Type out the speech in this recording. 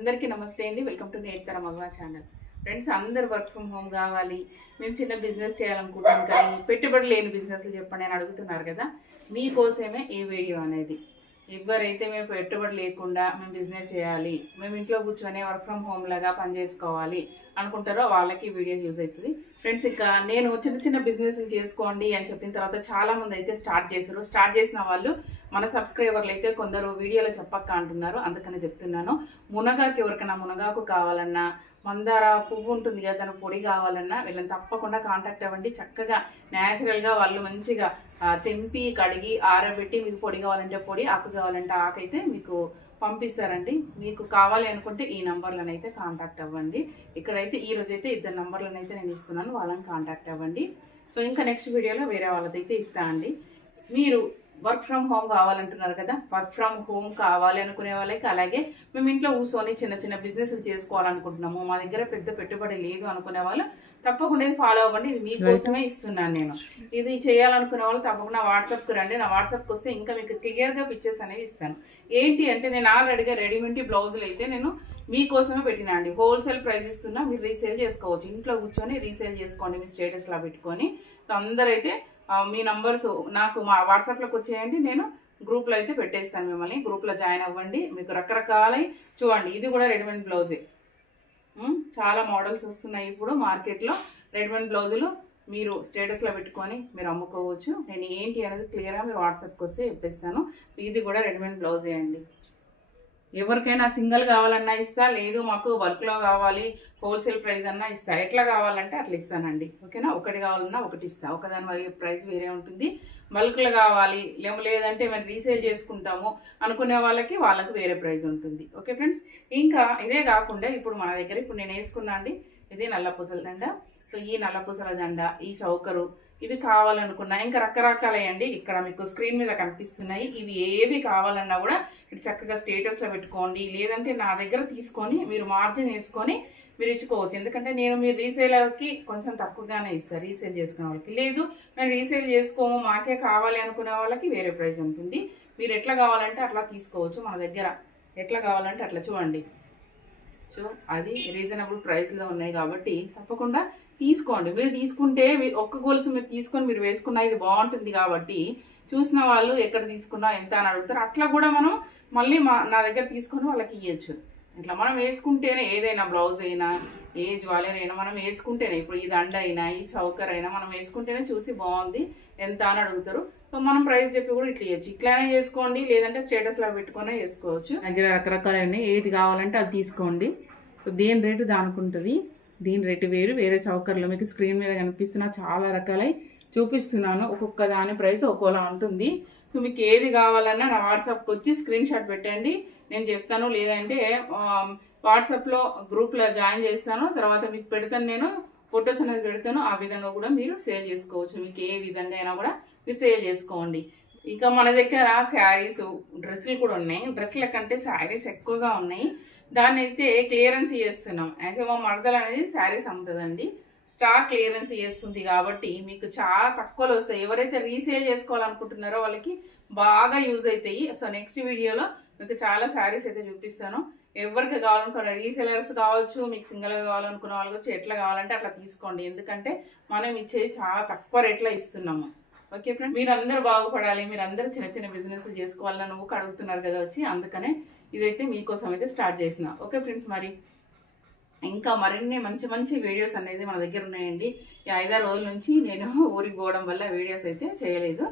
అందరికీ నమస్తే అండి. వెల్కమ్ టు నేర్తర మగవా ఛానల్. ఫ్రెండ్స్, అందరు వర్క్ ఫ్రమ్ హోమ్ కావాలి, మేము చిన్న బిజినెస్ చేయాలనుకుంటున్నాం కానీ పెట్టుబడి లేని బిజినెస్లు చెప్పండి అని అడుగుతున్నారు కదా. మీకోసమే ఈ వీడియో అనేది. ఎవరైతే మేము పెట్టుబడి లేకుండా మేము బిజినెస్ చేయాలి, మేము ఇంట్లో కూర్చొని వర్క్ ఫ్రమ్ హోమ్ లాగా పని చేసుకోవాలి అనుకుంటారో వాళ్ళకి వీడియో యూజ్ అవుతుంది. ఫ్రెండ్స్, ఇక నేను చిన్న చిన్న బిజినెస్లు చేసుకోండి అని చెప్పిన తర్వాత చాలామంది అయితే స్టార్ట్ చేశారు. స్టార్ట్ చేసిన వాళ్ళు మన సబ్స్క్రైబర్లు అయితే కొందరు వీడియోలో చెప్పక్క అంటున్నారు, అందుకని చెప్తున్నాను. మునగాకు ఎవరికైనా మునగాకు కావాలన్నా, మందార పువ్వు ఉంటుంది కదా దాని పొడి కావాలన్నా వీళ్ళని తప్పకుండా కాంటాక్ట్ అవ్వండి. చక్కగా న్యాచురల్గా వాళ్ళు మంచిగా తెంపి కడిగి ఆరబెట్టి మీకు పొడి కావాలంటే పొడి, ఆకు కావాలంటే ఆకు అయితే మీకు పంపిస్తారండి. మీకు కావాలి అనుకుంటే ఈ నంబర్లను అయితే కాంటాక్ట్ అవ్వండి. ఇక్కడైతే ఈ రోజైతే 2 నంబర్లను అయితే నేను ఇస్తున్నాను, వాళ్ళని కాంటాక్ట్ అవ్వండి. సో ఇంకా నెక్స్ట్ వీడియోలో వేరే వాళ్ళదైతే ఇస్తానండి. మీరు వర్క్ ఫ్రమ్ హోమ్ కావాలంటున్నారు కదా, వర్క్ ఫ్రమ్ హోమ్ కావాలి అనుకునే వాళ్ళకి, అలాగే మేము ఇంట్లో కూర్చొని చిన్న చిన్న బిజినెస్లు చేసుకోవాలనుకుంటున్నాము, మా దగ్గర పెద్ద పెట్టుబడి లేదు అనుకునే వాళ్ళు తప్పకుండా ఇది ఫాలో అవ్వండి. ఇది మీకోసమే ఇస్తున్నాను నేను. ఇది చేయాలనుకునే వాళ్ళు తప్పకుండా వాట్సాప్కి రండి. నా వాట్సాప్కి వస్తే ఇంకా మీకు క్లియర్గా పిక్చర్స్ అనేవి ఇస్తాను. ఏంటి అంటే నేను ఆల్రెడీగా రెడీమేడ్ బ్లౌజులు అయితే నేను మీకోసమే పెట్టినా అండి. హోల్సేల్ ప్రైస్ ఇస్తున్నా, మీరు రీసేల్ చేసుకోవచ్చు. ఇంట్లో కూర్చొని రీసేల్ చేసుకోండి మీ స్టేటస్లా పెట్టుకొని. సో అందరైతే మీ నంబర్స్ నాకు మా వాట్సాప్లోకి వచ్చేయండి, నేను గ్రూప్లో అయితే పెట్టేస్తాను. మిమ్మల్ని గ్రూప్లో జాయిన్ అవ్వండి. మీకు రకరకాలై చూడండి, ఇది కూడా రెడీమేడ్ బ్లౌజే. చాలా మోడల్స్ వస్తున్నాయి ఇప్పుడు మార్కెట్లో. రెడీమేడ్ బ్లౌజులు మీరు స్టేటస్లో పెట్టుకొని మీరు అమ్ముకోవచ్చు. నేను ఏంటి అనేది క్లియర్గా మీరు వాట్సాప్కి వస్తే చెప్పేస్తాను. ఇది కూడా రెడీమేడ్ బ్లౌజే అండి. ఎవరికైనా సింగిల్ కావాలన్నా ఇస్తా, లేదు మాకు బల్క్లో కావాలి హోల్సేల్ ప్రైస్ అన్నా ఇస్తా. ఎట్లా కావాలంటే అట్లా ఇస్తానండి, ఓకేనా. ఒకటి కావాలన్నా ఒకటి ఇస్తా, ఒకదాని ప్రైస్ వేరే ఉంటుంది. బల్క్లో కావాలి లేదంటే మేము రీసేల్ చేసుకుంటాము అనుకునే వాళ్ళకి వేరే ప్రైస్ ఉంటుంది. ఓకే ఫ్రెండ్స్, ఇంకా ఇదే కాకుండా ఇప్పుడు మన దగ్గర ఇప్పుడు నేను వేసుకున్నా అండి, ఇది నల్ల పూసల దండ. సో ఈ నల్ల పూసల దండ, ఈ చౌకరు, ఇవి కావాలనుకున్నా ఇంకా రకరకాలయండి. ఇక్కడ మీకు స్క్రీన్ మీద కనిపిస్తున్నాయి. ఇవి ఏవి కావాలన్నా కూడా ఇటు చక్కగా స్టేటస్లో పెట్టుకోండి, లేదంటే నా దగ్గర తీసుకొని మీరు మార్జిన్ వేసుకొని మీరు ఇచ్చుకోవచ్చు. ఎందుకంటే నేను మీరు రీసేలర్కి కొంచెం తక్కువగానే ఇస్తాను, రీసేల్ చేసుకునే వాళ్ళకి. లేదు మేము రీసేల్ చేసుకోము మాకే కావాలి అనుకునే వాళ్ళకి వేరే ప్రైస్ ఉంటుంది. మీరు ఎట్లా కావాలంటే అట్లా తీసుకోవచ్చు. మన దగ్గర ఎట్లా కావాలంటే అట్లా చూడండి. సో అది రీజనబుల్ ప్రైస్లో ఉన్నాయి కాబట్టి తప్పకుండా తీసుకోండి. మీరు తీసుకుంటే ఒక్క గొలుసు మీరు తీసుకొని మీరు వేసుకున్నా ఇది బాగుంటుంది కాబట్టి చూసిన వాళ్ళు ఎక్కడ తీసుకున్నా ఎంత అని అడుగుతారు. అట్లా కూడా మనం మళ్ళీ నా దగ్గర తీసుకొని వాళ్ళకి ఇవ్వచ్చు. ఇట్లా మనం వేసుకుంటేనే ఏదైనా బ్లౌజ్ అయినా ఏ జ్యువెలరీ అయినా మనం వేసుకుంటేనే, ఇప్పుడు ఈ దండ అయినా ఈ చౌకర్ అయినా మనం వేసుకుంటేనే చూసి బాగుంది ఎంత అని అడుగుతారు. సో మనం ప్రైస్ చెప్పి కూడా ఇట్లా ఇవ్వచ్చు. ఇట్లానే చేసుకోండి, లేదంటే స్టేటస్లో పెట్టుకునే వేసుకోవచ్చు. దగ్గర రకరకాలైన ఏది కావాలంటే అది తీసుకోండి. సో దేని రేటు దానికి ఉంటుంది, దీని రేటు వేరు. వేరే చౌకర్లో మీకు స్క్రీన్ మీద కనిపిస్తున్న చాలా రకాలై చూపిస్తున్నాను. ఒక్కొక్క దాని ప్రైస్ ఒక్కోలా ఉంటుంది. సో మీకు ఏది కావాలన్నా నా వాట్సాప్కి వచ్చి స్క్రీన్ షాట్ పెట్టండి, నేను చెప్తాను. లేదంటే వాట్సాప్లో గ్రూప్లో జాయిన్ చేస్తాను, తర్వాత మీకు పెడతాను, నేను ఫొటోస్ అనేది పెడతాను. ఆ విధంగా కూడా మీరు సేల్ చేసుకోవచ్చు. మీకు ఏ విధంగా అయినా కూడా మీరు సేల్ చేసుకోండి. ఇంకా మన దగ్గర శారీస్, డ్రెస్సులు కూడా ఉన్నాయి. డ్రెస్సుల కంటే శారీస్ ఎక్కువగా ఉన్నాయి. దాన్ని అయితే క్లియరెన్స్ చేస్తున్నాం. యాక్చువల్ మా మరదలు అనేది శారీస్ అమ్ముతుందండి, స్టాక్ క్లియరెన్స్ చేస్తుంది కాబట్టి మీకు చాలా తక్కువలో వస్తాయి. ఎవరైతే రీసేల్ చేసుకోవాలనుకుంటున్నారో వాళ్ళకి బాగా యూజ్ అవుతాయి. సో నెక్స్ట్ వీడియోలో మీకు చాలా శారీస్ అయితే చూపిస్తాను. ఎవరికి కావాలనుకున్న రీసేలర్స్ కావచ్చు, మీకు సింగిల్గా కావాలనుకున్న వాళ్ళకి వచ్చి ఎట్లా కావాలంటే అట్లా తీసుకోండి. ఎందుకంటే మనం ఇచ్చేది చాలా తక్కువ రేట్లో ఇస్తున్నాము. ఓకే ఫ్రెండ్, మీరందరూ బాగుపడాలి, మీరందరూ చిన్న చిన్న బిజినెస్ చేసుకోవాలని నువ్వు అడుగుతున్నారు కదా వచ్చి, అందుకనే ఇదైతే మీకోసం అయితే స్టార్ట్ చేసిన. ఓకే ఫ్రెండ్స్, మరి ఇంకా మరిన్ని మంచి మంచి వీడియోస్ అనేది మన దగ్గర ఉన్నాయండి. ఈ 5-6 రోజుల నుంచి నేను ఊరికి పోవడం వల్ల వీడియోస్ అయితే చేయలేదు.